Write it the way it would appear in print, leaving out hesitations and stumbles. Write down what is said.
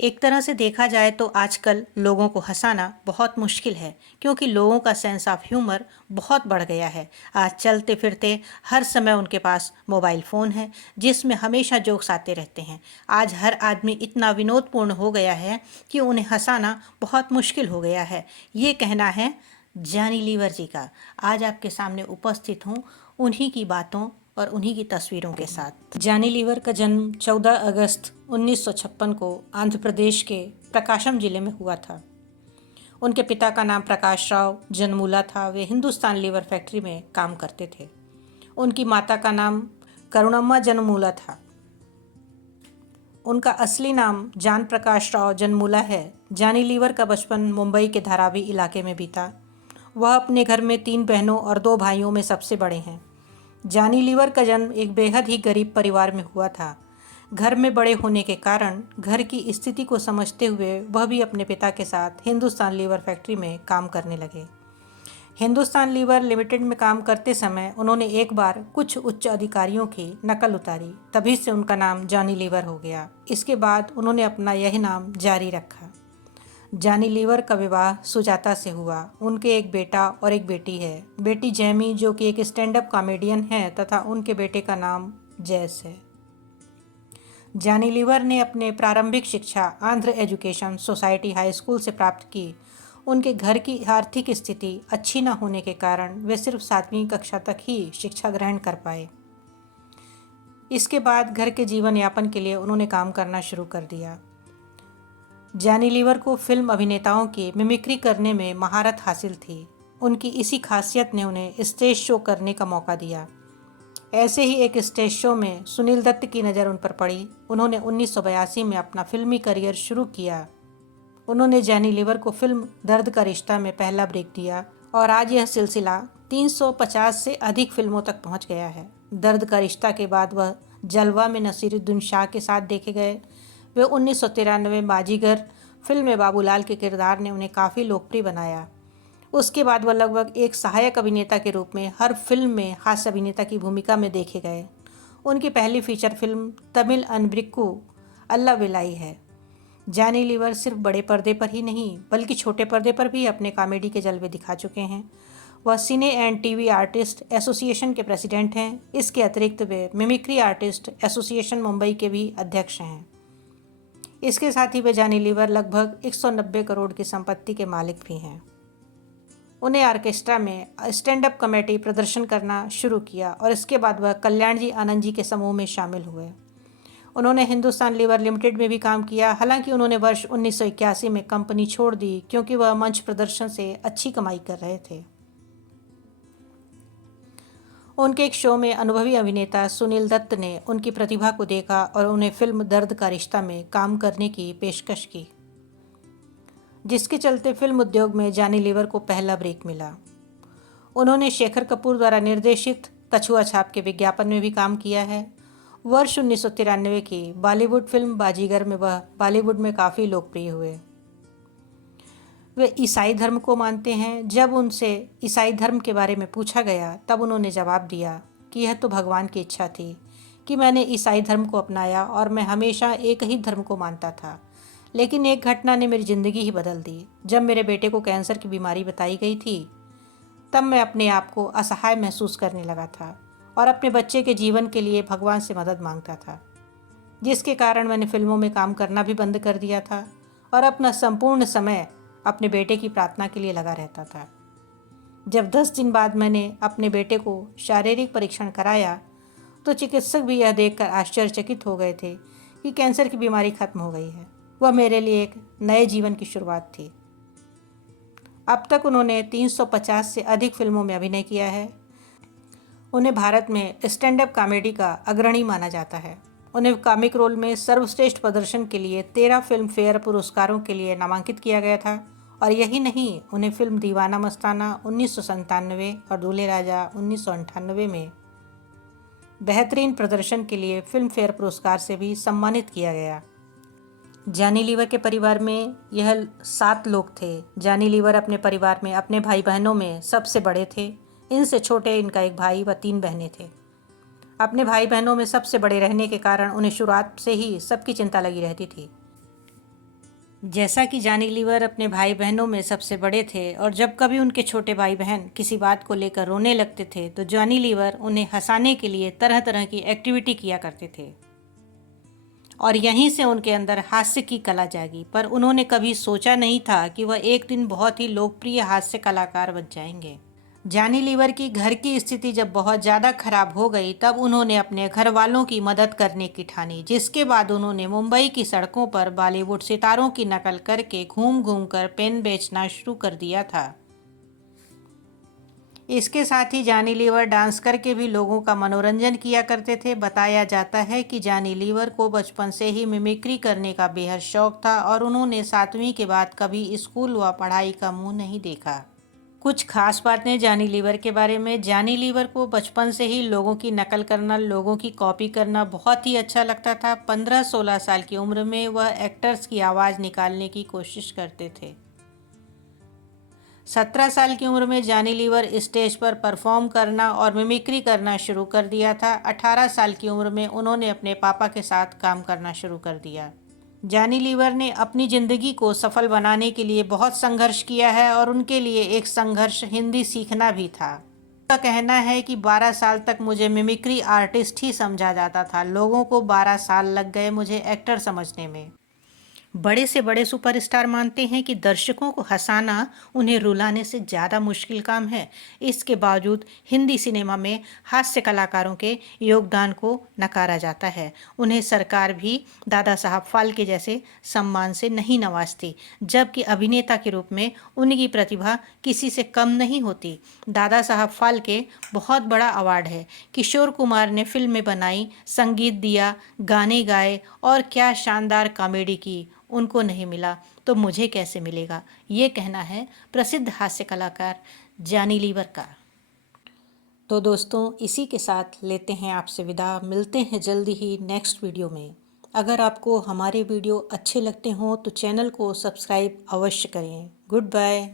एक तरह से देखा जाए तो आजकल लोगों को हंसाना बहुत मुश्किल है, क्योंकि लोगों का सेंस ऑफ ह्यूमर बहुत बढ़ गया है। आज चलते फिरते हर समय उनके पास मोबाइल फ़ोन है, जिसमें हमेशा जोक्स आते रहते हैं। आज हर आदमी इतना विनोदपूर्ण हो गया है कि उन्हें हंसाना बहुत मुश्किल हो गया है। ये कहना है जॉनी लीवर जी का। आज आपके सामने उपस्थित हूँ उन्हीं की बातों और उन्हीं की तस्वीरों के साथ। जॉनी लीवर का जन्म 14 अगस्त 1956 को आंध्र प्रदेश के प्रकाशम जिले में हुआ था। उनके पिता का नाम प्रकाश राव जनमूला था। वे हिंदुस्तान लीवर फैक्ट्री में काम करते थे। उनकी माता का नाम करुणम्मा जनमूला था। उनका असली नाम जान प्रकाश राव जनमूला है। जॉनी लीवर का बचपन मुंबई के धारावी इलाके में बीता। वह अपने घर में 3 बहनों और 2 भाइयों में सबसे बड़े हैं। जॉनी लीवर का जन्म एक बेहद ही गरीब परिवार में हुआ था। घर में बड़े होने के कारण घर की स्थिति को समझते हुए वह भी अपने पिता के साथ हिंदुस्तान लीवर फैक्ट्री में काम करने लगे। हिंदुस्तान लीवर लिमिटेड में काम करते समय उन्होंने एक बार कुछ उच्च अधिकारियों की नकल उतारी, तभी से उनका नाम जॉनी लीवर हो गया। इसके बाद उन्होंने अपना यही नाम जारी रखा। जॉनी लीवर का विवाह सुजाता से हुआ। उनके एक बेटा और एक बेटी है। बेटी जैमी जो कि एक स्टैंड अप कॉमेडियन है, तथा उनके बेटे का नाम जैस है। जॉनी लीवर ने अपने प्रारंभिक शिक्षा Andhra education society high school से प्राप्त की। उनके घर की आर्थिक स्थिति अच्छी न होने के कारण वे सिर्फ 7वीं कक्षा तक ही शिक्षा ग्रहण कर पाए। इसके बाद घर के जीवन यापन के लिए उन्होंने काम करना शुरू कर दिया। जॉनी लीवर को फिल्म अभिनेताओं की मिमिक्री करने में महारत हासिल थी। उनकी इसी खासियत ने उन्हें स्टेज शो करने का मौका दिया। ऐसे ही एक स्टेज शो में सुनील दत्त की नज़र उन पर पड़ी। उन्होंने 1982 में अपना फिल्मी करियर शुरू किया। उन्होंने जॉनी लीवर को फिल्म दर्द का रिश्ता में पहला ब्रेक दिया और आज यह सिलसिला 350 से अधिक फिल्मों तक पहुंच गया है। दर्द का रिश्ता के बाद वह जलवा में नसीरुद्दीन शाह के साथ देखे गए। वे 1993 में बाजीगर फिल्म में बाबूलाल के किरदार ने उन्हें काफ़ी लोकप्रिय बनाया। उसके बाद वह लगभग एक सहायक अभिनेता के रूप में हर फिल्म में हास्य अभिनेता की भूमिका में देखे गए। उनकी पहली फीचर फिल्म तमिल अनब्रिक्कू अल्ला विलाई है। जॉनी लीवर सिर्फ बड़े पर्दे पर ही नहीं बल्कि छोटे पर्दे पर भी अपने कॉमेडी के जलवे दिखा चुके हैं। वह सिने एंड टीवी आर्टिस्ट एसोसिएशन के प्रेसिडेंट हैं। इसके अतिरिक्त वे मिमिक्री आर्टिस्ट एसोसिएशन मुंबई के भी अध्यक्ष हैं। इसके साथ ही वे जॉनी लीवर लगभग 190 करोड़ की संपत्ति के मालिक भी हैं। उन्हें ऑर्केस्ट्रा में स्टैंड अप कॉमेडी प्रदर्शन करना शुरू किया और इसके बाद वह कल्याण जी आनंद जी के समूह में शामिल हुए। उन्होंने हिंदुस्तान लीवर लिमिटेड में भी काम किया। हालांकि उन्होंने वर्ष 1981 में कंपनी छोड़ दी, क्योंकि वह मंच प्रदर्शन से अच्छी कमाई कर रहे थे। उनके एक शो में अनुभवी अभिनेता सुनील दत्त ने उनकी प्रतिभा को देखा और उन्हें फिल्म दर्द का रिश्ता में काम करने की पेशकश की, जिसके चलते फिल्म उद्योग में जॉनी लीवर को पहला ब्रेक मिला। उन्होंने शेखर कपूर द्वारा निर्देशित कछुआ छाप के विज्ञापन में भी काम किया है। वर्ष 1993 की बॉलीवुड फिल्म बाजीगर में वह बॉलीवुड में काफ़ी लोकप्रिय हुए। वे ईसाई धर्म को मानते हैं। जब उनसे ईसाई धर्म के बारे में पूछा गया तब उन्होंने जवाब दिया कि यह तो भगवान की इच्छा थी कि मैंने ईसाई धर्म को अपनाया और मैं हमेशा एक ही धर्म को मानता था, लेकिन एक घटना ने मेरी ज़िंदगी ही बदल दी। जब मेरे बेटे को कैंसर की बीमारी बताई गई थी तब मैं अपने आप को असहाय महसूस करने लगा था और अपने बच्चे के जीवन के लिए भगवान से मदद मांगता था, जिसके कारण मैंने फिल्मों में काम करना भी बंद कर दिया था और अपना संपूर्ण समय अपने बेटे की प्रार्थना के लिए लगा रहता था। जब 10 दिन बाद मैंने अपने बेटे को शारीरिक परीक्षण कराया तो चिकित्सक भी यह देखकर आश्चर्यचकित हो गए थे कि कैंसर की बीमारी खत्म हो गई है। वह मेरे लिए एक नए जीवन की शुरुआत थी। अब तक उन्होंने 350 से अधिक फिल्मों में अभिनय किया है। उन्हें भारत में स्टैंड अप कॉमेडी का अग्रणी माना जाता है। उन्हें कॉमिक रोल में सर्वश्रेष्ठ प्रदर्शन के लिए 13 फिल्म फेयर पुरस्कारों के लिए नामांकित किया गया था। और यही नहीं, उन्हें फिल्म दीवाना मस्ताना 1997 और दूल्हे राजा 1998 में बेहतरीन प्रदर्शन के लिए फिल्म फेयर पुरस्कार से भी सम्मानित किया गया। जॉनी लीवर के परिवार में यह 7 लोग थे। जॉनी लीवर अपने परिवार में अपने भाई बहनों में सबसे बड़े थे। इनसे छोटे इनका एक भाई व 3 बहनें थे। अपने भाई बहनों में सबसे बड़े रहने के कारण उन्हें शुरुआत से ही सबकी चिंता लगी रहती थी। जैसा कि जानी लीवर अपने भाई बहनों में सबसे बड़े थे और जब कभी उनके छोटे भाई बहन किसी बात को लेकर रोने लगते थे तो जानी लीवर उन्हें हंसाने के लिए तरह तरह की एक्टिविटी किया करते थे और यहीं से उनके अंदर हास्य की कला जागी। पर उन्होंने कभी सोचा नहीं था कि वह एक दिन बहुत ही लोकप्रिय हास्य कलाकार बन जाएंगे। जानी लीवर की घर की स्थिति जब बहुत ज़्यादा खराब हो गई तब उन्होंने अपने घर वालों की मदद करने की ठानी, जिसके बाद उन्होंने मुंबई की सड़कों पर बॉलीवुड सितारों की नकल करके घूम घूम कर पेन बेचना शुरू कर दिया था। इसके साथ ही जानी लीवर डांस करके भी लोगों का मनोरंजन किया करते थे। बताया जाता है कि जानी लीवर को बचपन से ही मिमिक्री करने का बेहद शौक था और उन्होंने 7वीं के बाद कभी स्कूल व पढ़ाई का मुंह नहीं देखा। कुछ खास बातें जानी लीवर के बारे में। जानी लीवर को बचपन से ही लोगों की नकल करना, लोगों की कॉपी करना बहुत ही अच्छा लगता था। 15-16 साल की उम्र में वह एक्टर्स की आवाज़ निकालने की कोशिश करते थे। 17 साल की उम्र में जानी लीवर स्टेज पर परफॉर्म करना और मिमिक्री करना शुरू कर दिया था। 18 साल की उम्र में उन्होंने अपने पापा के साथ काम करना शुरू कर दिया। जानी लीवर ने अपनी ज़िंदगी को सफल बनाने के लिए बहुत संघर्ष किया है और उनके लिए एक संघर्ष हिंदी सीखना भी था। उनका कहना है कि 12 साल तक मुझे मिमिक्री आर्टिस्ट ही समझा जाता था। लोगों को 12 साल लग गए मुझे एक्टर समझने में। बड़े से बड़े सुपरस्टार मानते हैं कि दर्शकों को हंसाना उन्हें रुलाने से ज़्यादा मुश्किल काम है। इसके बावजूद हिंदी सिनेमा में हास्य कलाकारों के योगदान को नकारा जाता है। उन्हें सरकार भी दादा साहब फाल्के जैसे सम्मान से नहीं नवाजती, जबकि अभिनेता के रूप में उनकी प्रतिभा किसी से कम नहीं होती। दादा साहब फाल्के बहुत बड़ा अवार्ड है। किशोर कुमार ने फिल्में बनाई, संगीत दिया, गाने गाए और क्या शानदार कॉमेडी की, उनको नहीं मिला तो मुझे कैसे मिलेगा, ये कहना है प्रसिद्ध हास्य कलाकार जानी लीवर का। तो दोस्तों, इसी के साथ लेते हैं आपसे विदा। मिलते हैं जल्दी ही नेक्स्ट वीडियो में। अगर आपको हमारे वीडियो अच्छे लगते हों तो चैनल को सब्सक्राइब अवश्य करें। Good bye.